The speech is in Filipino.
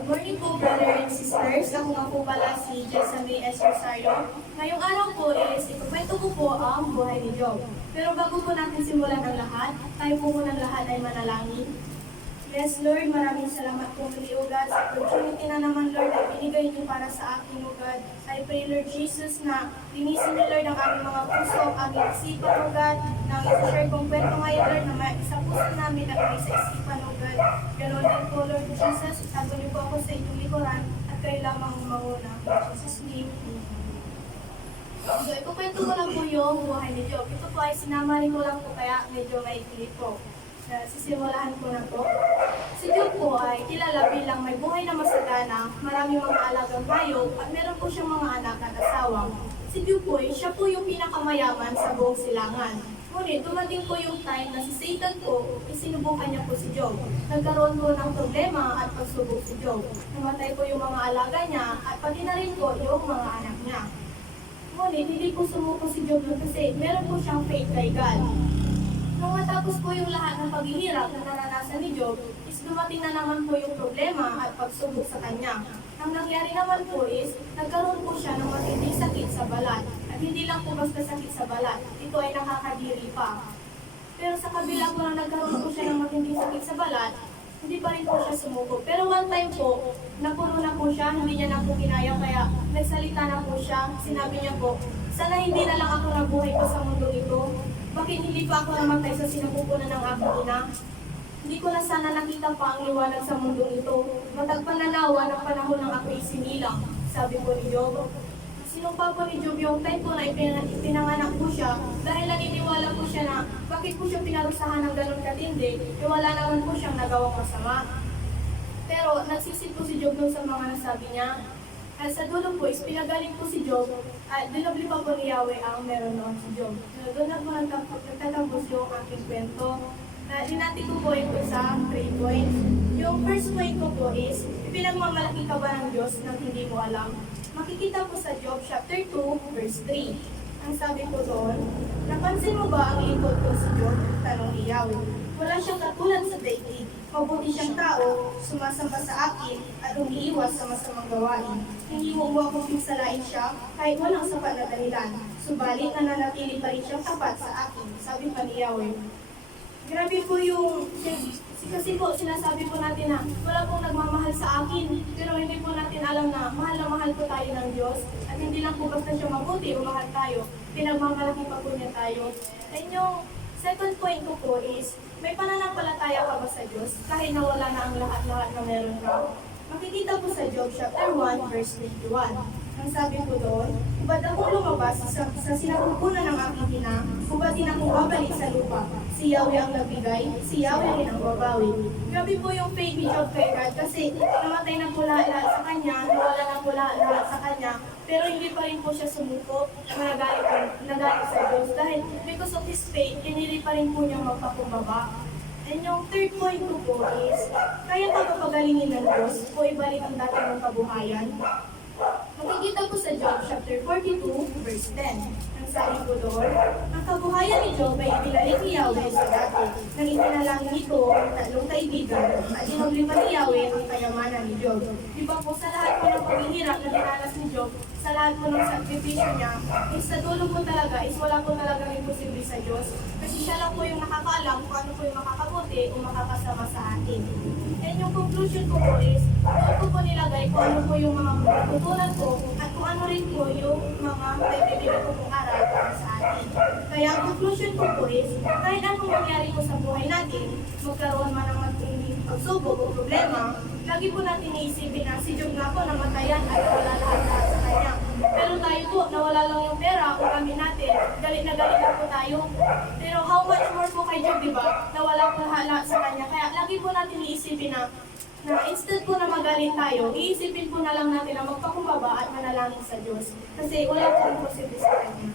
Good morning po, brother and sisters. Ako nga po pala si Jessamine S. Rosario. Ngayong araw po is ikukwento ko po ang buhay ni Job. Pero bago po natin simulan ang lahat, tayo po munang lahat ay manalangin. Yes, Lord, maraming salamat po muli, O God, sa opportunity na naman, Lord, ay binigay niyo para sa akin, O God. I pray, Lord Jesus, na linisin niyo, Lord, ang aming mga puso, ang aming isipan, O God, na ang isi-share kong kwento ngayon, Lord, na may isa puso namin at may isa isipan, O God. Ganon din po, Lord Jesus, itago niyo po ako sa inyong likuran at kayo lamang manguna. In Jesus' name, amen. So, ikukwento ko lang po yung buhay ni Job. Ito po ay sinamarin ko lang po kaya medyo maikli po. Sisimulahan ko na po. Si Job po ay kilala bilang may buhay na masagana, maraming mga alagang hayop, at meron po siyang mga anak at asawa. Si Job po ay siya po yung pinakamayaman sa buong silangan. Ngunit dumating po yung time na si Satan po, isinubukan niya po si Job. Nagkaroon po ng problema at pagsubok si Job. Namatay po yung mga alaga niya at pati na rin po yung mga anak niya. Ngunit hindi po sumuko si Job kasi meron po siyang faith kay God. Nung matapos po yung lahat ng paghihirap na naranasan ni Job, is dumating na naman po yung problema at pagsubok sa kanya. Ang nangyari naman po is, nagkaroon po siya ng matinding sakit sa balat. At hindi lang po basta sakit sa balat, ito ay nakakadiri pa. Pero sa kabila po na nagkaroon po siya ng matinding sakit sa balat, hindi pa rin po siya sumuko. Pero one time po, napuno na po siya, hindi niya na po kinaya, kaya nagsalita na po siya. Sinabi niya po, sana hindi na lang ako nabuhay pa sa mundo ito. Bakit hindi pa ako namatay sa sinapupunan ng aking ina? Hindi ko na sana nakita pa ang liwanag sa mundo ito. Matagpananawa ng panahon ng ako'y sinilang, sabi po ni Job. Sinumpa po ni Job yung time po na ipinanganak po siya dahil naniniwala po siya na bakit po siya pinarusahan ng ganun katindi, wala naman po siyang nagawang masama. Pero nagsisid po si Job dun sa mga nasabi niya. At sa dulo po is pinagaling po si Job at dinabli pa po ni Yahweh ang meron noon si Job. So doon na po nagtatapos yung aking kwento. Dinati ko po ito sa 3 points. Yung first point ko po is, ipinagmamalaki ka ba ng Diyos nang hindi mo alam? Makikita po sa Job chapter 2, verse 3. Ang sabi ko doon, napansin mo ba ang lingkod ko si Job? Tanong ni Yahweh. Wala siyang katulad sa daigdig. Mabuti siyang tao, sumasamba sa akin, at umiiwas sa masamang gawain. Hindi mo akong pinsalain siya kahit walang sapat na dahilan. Subalit nananatili pa rin siyang tapat sa akin, sabi pa ni Yahweh. Grabe po yung, kasi po sinasabi po natin na wala pong nagmamahal sa akin, pero hindi po natin alam na mahal po tayo ng Diyos, at hindi lang po basta siya mabuti o mahal tayo, pinagmamalaki pa po niya tayo. And yung second point ko po is, may pananampalataya ka ba sa Diyos kahit nawala na ang lahat-lahat na meron ka? Makikita po sa Job chapter 1, verse 21. Ang sabi ko doon, hubad akong lumabas sa sinapupunan ng aking ina, hubad din akong babalik sa lupa. Si Yahweh ang nagbigay, si Yahweh rin ang babawi. Grabe po yung faith ni Job kay God kasi namatay na po lahat sa kanya, nawala na po lahat sa kanya, pero hindi pa rin po siya sumuko, nagalit sa Diyos. Dahil because of his faith, pinili pa rin po niya magpakumbaba. And yung third point ko po is, kaya pa papagalingin ng Diyos o ibalik ang dati mong kabuhayan? Makikita po sa Job chapter 42, verse 10. Ang sabi ko doon, ang kabuhayan ni Job ay ibinalik ni Yahweh sa dati. Nang itinalangin ito ang tatlong kaibigan at inublipan ni Yahweh ang kayamanan ni Job. Di ba po sa lahat po ng paghihirap na dinanas ni Job, sa lahat po ng sakripisyo niya, is sa dulo po talaga is wala po talaga imposible sa Diyos. Kasi siya lang po yung nakakaalam kung ano po yung makakabuti o makakasama sa atin. And yung conclusion ko po is, doon ko po nilagay kung ano po yung mga natutunan ko at kung ano rin po yung mga kaibigan ko pong aral para sa atin. Kaya ang conclusion ko po is, kahit anong mangyari po sa buhay natin, magkaroon man ng matinding pagsubok o problema, lagi po natin iisipin na si Job nga po namatayan at wala lahat sa kanya. Pero tayo po, nawala lang yung pera o kami natin, galit na po tayo. Pero how much more po kay Job, diba? Nawala po lahat sa kanya. Kaya lagi po natin iisipin na instead po na magalit tayo, iisipin po na lang natin na magpakumbaba at manalangin sa Diyos. Kasi wala po imposible sa kanya.